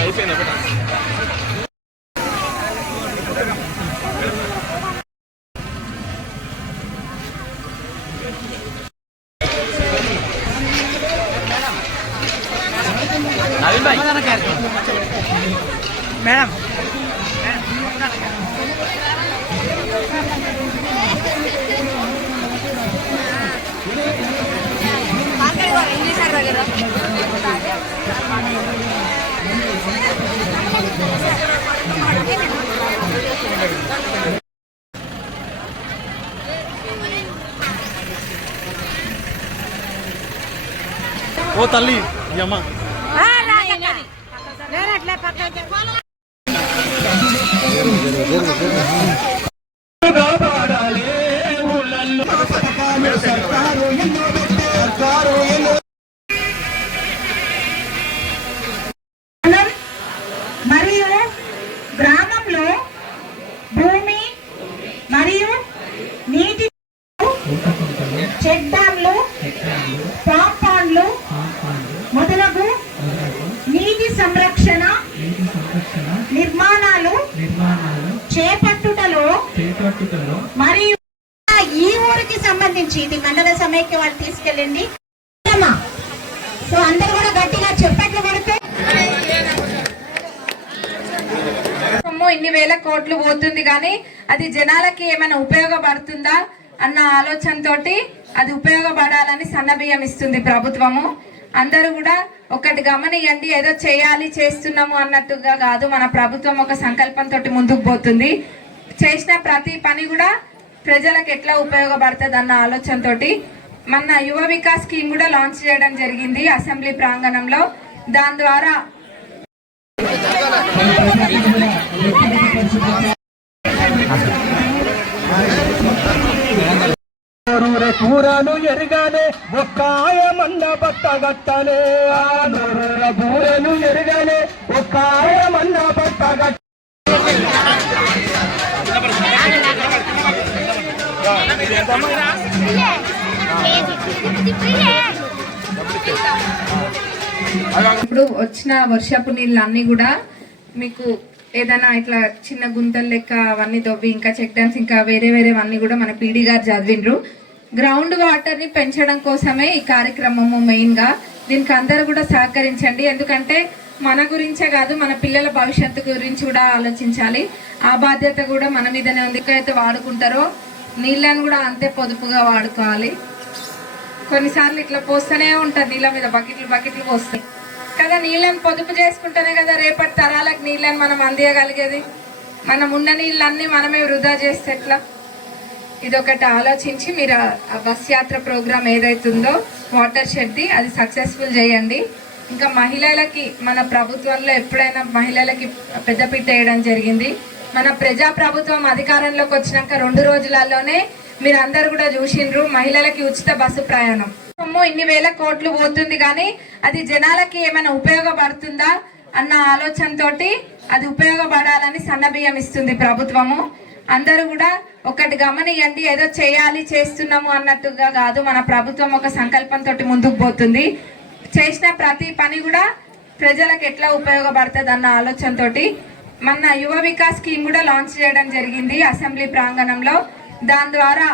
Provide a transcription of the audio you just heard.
అయిపోయింది ఒకటి మేడం ఓ తల్లి అమ్మ మరియు గ్రామంలో భూమి మరియు నీటి చెక్ డ్యాంలు కాంపౌండ్లు మొదలగు నీటి సంరక్షణ నిర్మాణాలు చేపట్టుటలో మరియు ఈ ఊరికి సంబంధించి ఇది మండల సమైక్య వాళ్ళు తీసుకెళ్ళండి. సో అందరు కూడా గట్టిగా చెప్పట్లు కొడితే ఇన్ని వేల కోట్లు పోతుంది కానీ అది జనాలకి ఏమైనా ఉపయోగపడుతుందా అన్న ఆలోచనతోటి అది ఉపయోగపడాలని సన్నబియ్యం ఇస్తుంది ప్రభుత్వము. అందరూ కూడా ఒకటి గమనియండి, ఏదో చేయాలి చేస్తున్నాము అన్నట్టుగా కాదు, మన ప్రభుత్వం ఒక సంకల్పంతో ముందుకు పోతుంది. చేసిన ప్రతి పని కూడా ప్రజలకు ఎట్లా ఉపయోగపడుతుంది అన్న ఆలోచనతోటి మన యువ వికాస్ స్కీమ్ కూడా లాంచ్ చేయడం జరిగింది అసెంబ్లీ ప్రాంగణంలో. దాని ద్వారా పూరాను ఎరగానే ఒక్కాయమన్న బట్టగట్టలే పూరను ఎరగానే ఒక్కాయమన్న బట్టగట్ట ఇప్పుడు వచ్చిన వర్షపు నీళ్ళు అన్ని కూడా మీకు ఏదైనా ఇట్లా చిన్న గుంతలు లెక్క అవన్నీ దొవ్వి ఇంకా చెక్ డ్యామ్స్ ఇంకా వేరేవన్నీ కూడా మన పీడీ గారు చదివిండ్రు. గ్రౌండ్ వాటర్ ని పెంచడం కోసమే ఈ కార్యక్రమము మెయిన్ గా. దీనికి అందరూ కూడా సహకరించండి, ఎందుకంటే మన గురించే కాదు మన పిల్లల భవిష్యత్తు గురించి కూడా ఆలోచించాలి. ఆ బాధ్యత కూడా మన మీదనే ఉంది. ఎక్కడైతే వాడుకుంటారో నీళ్ళని కూడా అంతే పొదుపుగా వాడుకోవాలి. కొన్నిసార్లు ఇట్లా పోస్తూనే ఉంటారు నీళ్ళ మీద బకెట్లు పోస్తాయి కదా. నీళ్ళని పొదుపు చేసుకుంటేనే కదా రేపటి తరాలకు నీళ్ళని మనం అందియగలిగేది. మనం ఉన్న నీళ్ళన్నీ మనమే వృధా చేస్తే ఎట్లా? ఇదొకటి ఆలోచించి మీరు ఆ బస్ యాత్ర ప్రోగ్రామ్ ఏదైతుందో వాటర్ షెడ్ది అది సక్సెస్ఫుల్ చేయండి. ఇంకా మహిళలకి మన ప్రభుత్వంలో ఎప్పుడైనా మహిళలకి పెద్దపీట వేయడం జరిగింది. మన ప్రజా ప్రభుత్వం అధికారంలోకి వచ్చినాక 2 రోజులలోనే మీరు అందరు కూడా చూసిండ్రు మహిళలకి ఉచిత బస్సు ప్రయాణం. ఇన్ని వేల కోట్లు పోతుంది కానీ అది జనాలకి ఏమైనా ఉపయోగపడుతుందా అన్న ఆలోచనతోటి అది ఉపయోగపడాలని సన్నబియ్యం ఇస్తుంది ప్రభుత్వము. అందరూ కూడా ఒకటి గమనియండి, ఏదో చేయాలి చేస్తున్నాము అన్నట్టుగా కాదు, మన ప్రభుత్వం ఒక సంకల్పంతో ముందుకు పోతుంది. చేసిన ప్రతి పని కూడా ప్రజలకు ఎట్లా ఉపయోగపడుతుంది అన్న ఆలోచనతోటి మన యువ వికాస్ స్కీమ్ కూడా లాంచ్ చేయడం జరిగింది అసెంబ్లీ ప్రాంగణంలో. దాని ద్వారా